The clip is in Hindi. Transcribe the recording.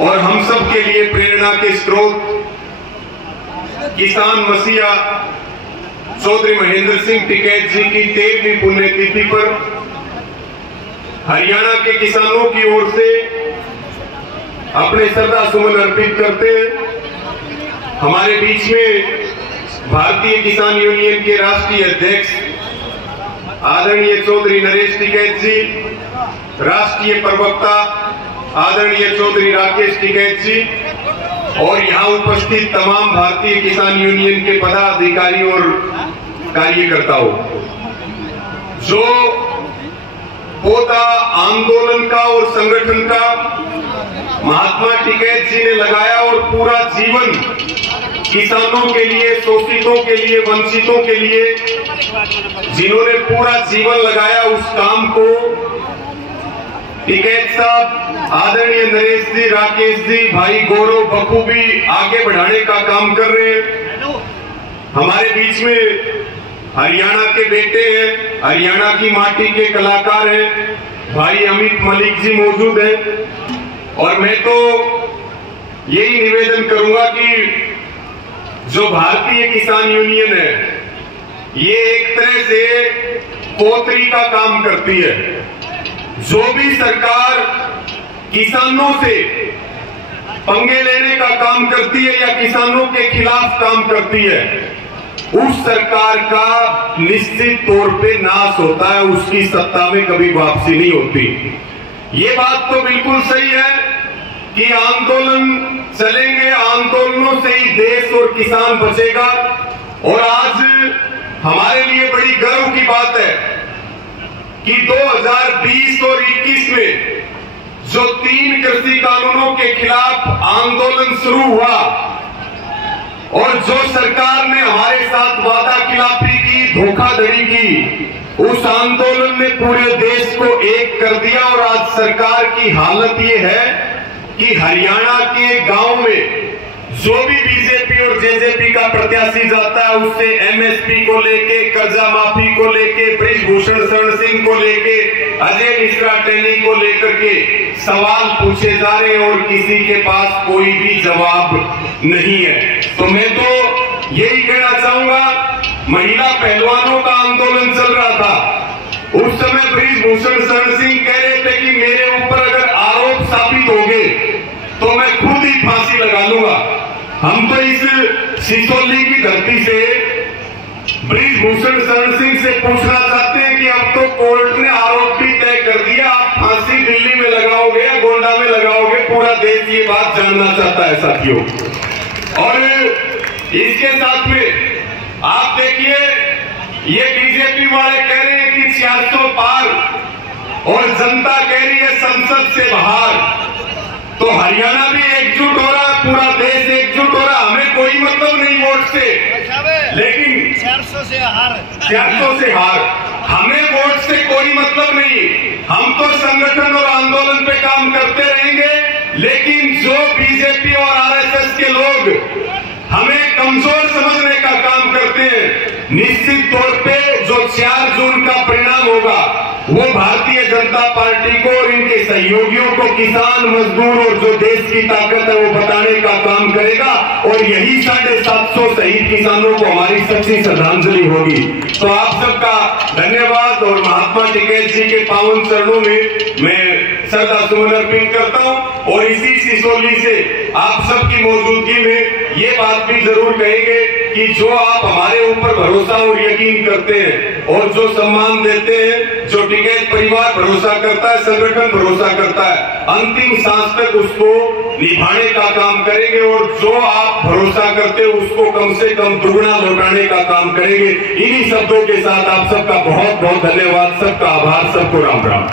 और हम सब के लिए प्रेरणा के स्रोत किसान मसीहा चौधरी महेंद्र सिंह टिकैत जी की 13वीं पुण्यतिथि पर हरियाणा के किसानों की ओर से अपने श्रद्धा सुमन अर्पित करते हमारे बीच में भारतीय किसान यूनियन के राष्ट्रीय अध्यक्ष आदरणीय चौधरी नरेश टिकैत जी, राष्ट्रीय प्रवक्ता आदरणीय चौधरी राकेश टिकैत जी और यहाँ उपस्थित तमाम भारतीय किसान यूनियन के पदाधिकारी और कार्यकर्ताओं, जो पौधा आंदोलन का और संगठन का महात्मा टिकैत जी ने लगाया और पूरा जीवन किसानों के लिए, शोषितों के लिए, वंचितों के लिए जिन्होंने पूरा जीवन लगाया, उस काम को टिकैत साहब, आदरणीय नरेश जी, राकेश जी, भाई गौरव बखूबी आगे बढ़ाने का काम कर रहे हैं। हमारे बीच में हरियाणा के बेटे हैं, हरियाणा की माटी के कलाकार हैं, भाई अमित मलिक जी मौजूद हैं। और मैं तो यही निवेदन करूंगा कि जो भारतीय किसान यूनियन है, ये एक तरह से पोतरी का काम करती है। जो भी सरकार किसानों से पंगे लेने का काम करती है या किसानों के खिलाफ काम करती है, उस सरकार का निश्चित तौर पे नाश होता है, उसकी सत्ता में कभी वापसी नहीं होती। ये बात तो बिल्कुल सही है कि आंदोलन चलेंगे, आंदोलनों से ही देश और किसान बचेगा। और आज हमारे लिए बड़ी गर्व की बात है कि 2020 और 21 में जो 3 कृषि कानूनों के खिलाफ आंदोलन शुरू हुआ और जो सरकार ने हमारे साथ वादा खिलाफी की, धोखाधड़ी की, उस आंदोलन ने पूरे देश को एक कर दिया। और आज सरकार की हालत ये है कि हरियाणा के गांव में जो भी बीजेपी और जेजेपी का प्रत्याशी जाता है, उससे एमएसपी को लेके, कर्जा माफी को लेके, बृजभूषण शरण सिंह को लेके, अजय मिश्रा ट्रेनिंग को लेकर के सवाल पूछे जा रहे हैं और किसी के पास कोई भी जवाब नहीं है। तो मैं तो यही कहना चाहूंगा, महिला पहलवानों का आंदोलन चल रहा था, उस समय बृजभूषण शरण सिंह कह रहे थे कि मेरे ऊपर अगर आरोप साबित हो गए तो मैं खुद ही फांसी लगा लूंगा। हम तो इस सिसोली की धरती से बृजभूषण शरण सिंह से पूछना चाहते हैं कि अब तो कोर्ट ने आरोप भी तय कर दिया, आप फांसी दिल्ली में लगाओगे या गोंडा में लगाओगे, पूरा देश ये बात जानना चाहता है साथियों। और इसके साथ में आप देखिए, ये बीजेपी वाले कह रहे हैं कि 400 पार और जनता कह रही है संसद से बाहर। तो हरियाणा भी एकजुट हो रहा है, पूरा देश एकजुट हो रहा है। हमें कोई मतलब नहीं वोट से, लेकिन 400 से हार, हमें वोट से कोई मतलब नहीं। हम तो संगठन और आंदोलन पे काम करते रहेंगे, लेकिन जो बीजेपी और आरएसएस के लोग हमें कमजोर समझने का काम करते हैं, निश्चित तौर पे जो 4 जून का परिणाम होगा वो भारतीय जनता पार्टी को और इनके सहयोगियों को, किसान, मजदूर और जो देश की ताकत है वो बताने का काम करेगा। और यही 750 शहीद किसानों को हमारी सच्ची श्रद्धांजलि होगी। तो आप सबका धन्यवाद और महात्मा टिकैत जी के पावन चरणों में मैं श्रद्धा सुमन अर्पित करता हूं। और इसी सिसोली से आप सबकी मौजूदगी में ये बात भी जरूर कहेंगे कि जो आप हमारे ऊपर भरोसा और यकीन करते हैं और जो सम्मान देते हैं, जो टिकैत परिवार भरोसा करता है, संगठन भरोसा करता है, अंतिम सांस तक उसको निभाने का काम करेंगे। और जो आप भरोसा करते हो उसको कम से कम दुगना लौटाने का काम करेंगे। इन्हीं शब्दों के साथ आप सबका बहुत बहुत धन्यवाद, सबका आभार, सबको राम राम।